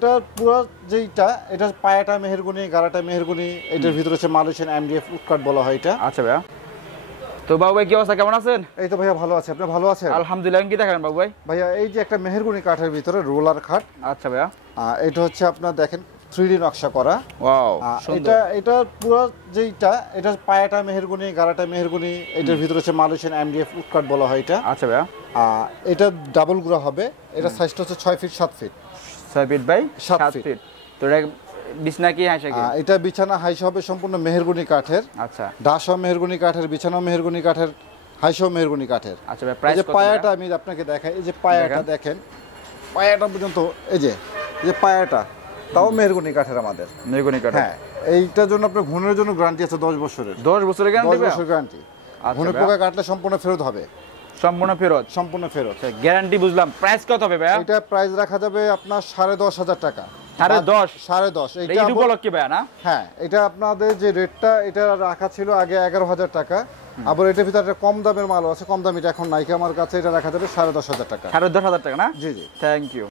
এটা পুরো যেটা এটা পায়াটা মেহেরগনি গারাটা মেহেরগনি এটার ভিতরে হচ্ছে মালয়েশিয়ান এমডিএফ উডকাট বলা হয় এটা। আচ্ছা ভাইয়া, তো বাবু ভাই কি অবস্থা, কেমন আছেন? এই তো ভাইয়া ভালো আছে, আপনি ভালো আছেন? আলহামদুলিল্লাহ। কি দেখাবেন বাবু ভাই? ভাইয়া এই যে একটা মেহেরগনি কাঠের ভিতরে রোলার খাট। আচ্ছা ভাইয়া, এটা হচ্ছে আপনার দেখেন 3D নকশা করা। ওয়াও, এটা পুরো যেটা এটা পায়াটা মেহেরগনি গারাটা মেহেরগনি এটার ভিতরে হচ্ছে মালয়েশিয়ান এমডিএফ উডকাট বলা হয় এটা। আচ্ছা ভাইয়া, এটা ডাবল গুঁড়া হবে। এটা সাইজটা হচ্ছে 6 feet 7 feet 6 feet by 7 7 feet. Feet. তো এটা বিছনা কি হাইসা কি? এটা বিছানা হাইস হবে সম্পূর্ণ মেহেরগনি কাঠের। আচ্ছা, ডাসও মেহেরগনি কাঠের, বিছানাও মেহেরগনি কাঠের, হাইসও মেহেরগনি কাঠের। আচ্ছা ভাই, প্রাইস এই যে কত? পায়াটা আমি আপনাকে দেখাই, এই যে পায়াটা দেখেন, পায়াটা পর্যন্ত এই যে পায়াটা তাও মেহেরগনি কাঠের আমাদের। মেহগনি কাঠ। হ্যাঁ, এইটার জন্য আপনার ঘুণের জন্য গ্যারান্টি আছে 10 বছরের। 10 বছরের গ্যারান্টি 10 ভাইয়া? বছর গ্যারান্টি। আচ্ছা ঘুণে ভাইয়া, পোকা কাটলে সম্পূর্ণ ফেরত হবে। সম্পূর্ণ ফেরত? সম্পূর্ণ ফেরত। আচ্ছা, গ্যারান্টি বুঝলাম। প্রাইস কত হবে ভাইয়া? এটা প্রাইস রাখা যাবে আপনার 10,500 টাকা। 10,500? 10,500 এটা ঈদ উপলক্ষে ভাইয়া না? হ্যাঁ, এটা আপনাদের যে রেটটা এটা রাখা ছিল আগে 11,000 টাকা। আবার এটার ভিতরে একটা কম দামের মাল আছে, কম দামিটা এখন নাইকা আমার কাছে, এটা রাখা যাবে 10,500 টাকা। 10,500 টাকা না? জি জি। Thank you.